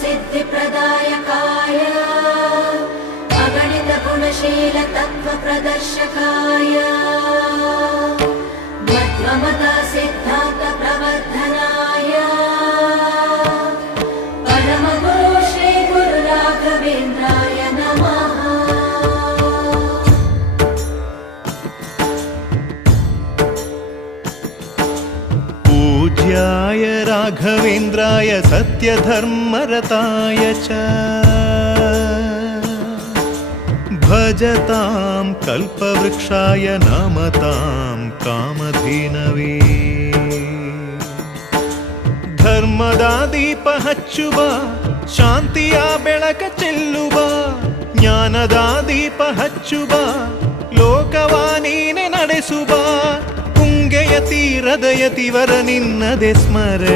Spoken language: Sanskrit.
कल्पसिद्धिप्रदायकाय अगणितगुणशीलतत्त्वप्रदर्शकाय मध्वमता पूज्याय राघवेन्द्राय सत्यधर्मरताय च भजतां कल्पवृक्षाय नमतां कामधेनवे ಧರ್ಮದ ದೀಪ ಹಚ್ಚುವ ಶಾಂತಿಯ ಬೆಳಕ ಚೆಲ್ಲುವ ಜ್ಞಾನದ ದೀಪ ಹಚ್ಚುವ ಲೋಕವ ನೀನೆ ನಡೆಸುವ ಕುಂಗೆಯ ತೀರದಯತಿವರ ನಿನ್ನದೆ ಸ್ಮರಣೆ